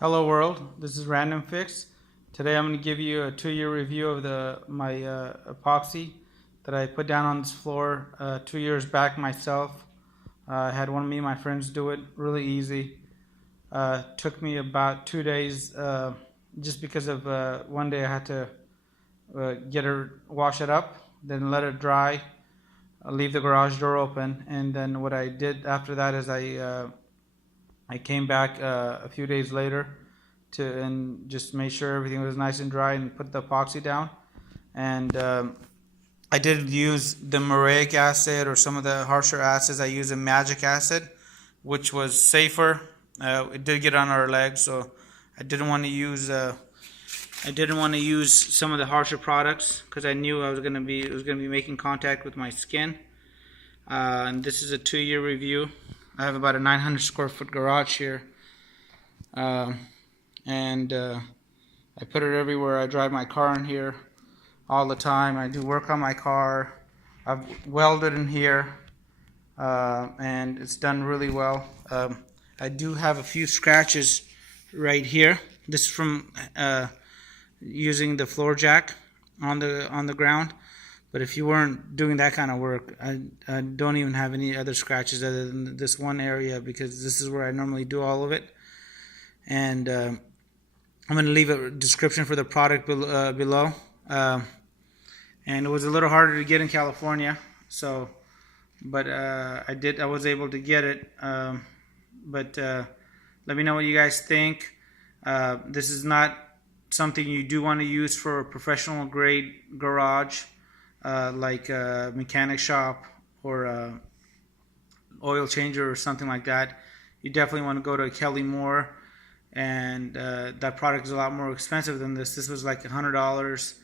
Hello world, this is RandomFIX. Today I'm going to give you a 2-year review of my epoxy that I put down on this floor 2 years back myself. I had one of my friends do it, really easy. Took me about 2 days just because of one day I had to wash it up, then let it dry, leave the garage door open, and then what I did after that is I came back a few days later and just made sure everything was nice and dry and put the epoxy down. And I did use the muriatic acid or some of the harsher acids. I used a magic acid, which was safer. It did get on our legs, so I didn't want to use some of the harsher products because I knew it was going to be making contact with my skin. And this is a 2-year review. I have about a 900 square foot garage here, and I put it everywhere. I drive my car in here all the time. I do work on my car. I've welded in here, and it's done really well. I do have a few scratches right here. This is from using the floor jack on the ground. But if you weren't doing that kind of work, I don't even have any other scratches other than this one area because this is where I normally do all of it. And I'm going to leave a description for the product below. And it was a little harder to get in California, but I was able to get it. But let me know what you guys think. This is not something you do want to use for a professional grade garage. Like a mechanic shop or a oil changer or something like that. You definitely want to go to Kelly Moore, and that product is a lot more expensive than this. This was like $100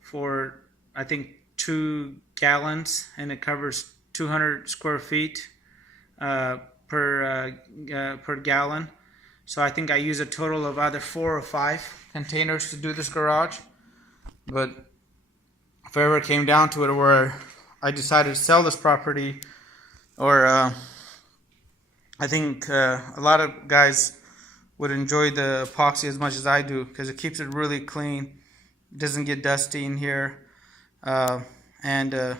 for I think 2 gallons, and it covers 200 square feet per gallon. So I think I used a total of either 4 or 5 containers to do this garage. But if I ever came down to it where I decided to sell this property, or I think a lot of guys would enjoy the epoxy as much as I do because it keeps it really clean. It doesn't get dusty in here, and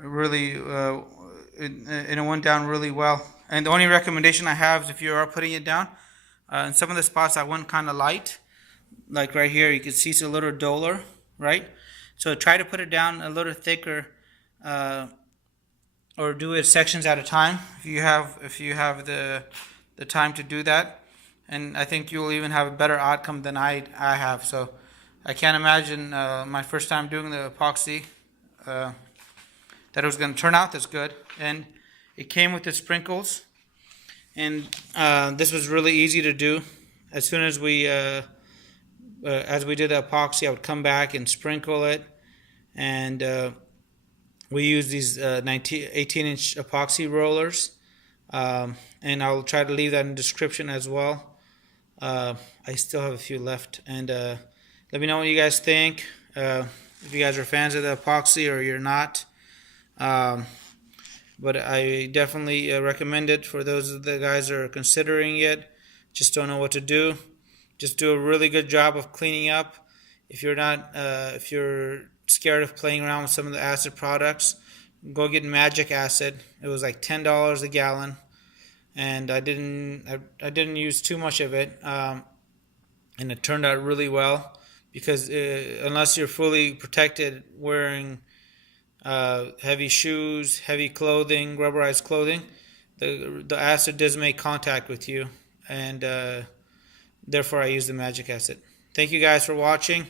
really it went down really well. And the only recommendation I have is if you are putting it down, in some of the spots I went kind of light, like right here you can see it's a little duller, right? So try to put it down a little thicker, or do it sections at a time if you have the time to do that. And I think you'll even have a better outcome than I have. So I can't imagine my first time doing the epoxy that it was going to turn out this good. And it came with the sprinkles, and this was really easy to do. As soon as we did the epoxy, I would come back and sprinkle it, and we use these 18-inch epoxy rollers, and I'll try to leave that in the description as well. I still have a few left, and let me know what you guys think, if you guys are fans of the epoxy or you're not. But I definitely recommend it for those of the guys that are considering it, just don't know what to do. Just do a really good job of cleaning up. If you're scared of playing around with some of the acid products, go get magic acid. It was like $10 a gallon, and I didn't use too much of it, and it turned out really well because unless you're fully protected wearing heavy shoes, heavy clothing, rubberized clothing, the acid does make contact with you, and therefore, I use the magic acid. Thank you guys for watching.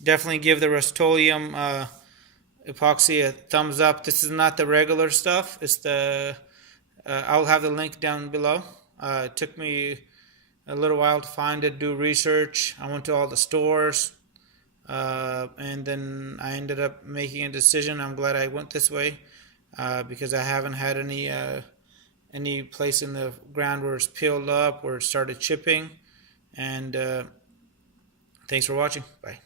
Definitely give the Rust-Oleum epoxy a thumbs up. This is not the regular stuff. It's the I'll have the link down below. It took me a little while to find it, do research. I went to all the stores, and then I ended up making a decision. I'm glad I went this way because I haven't had any place in the ground where it's peeled up or it started chipping. And thanks for watching. Bye.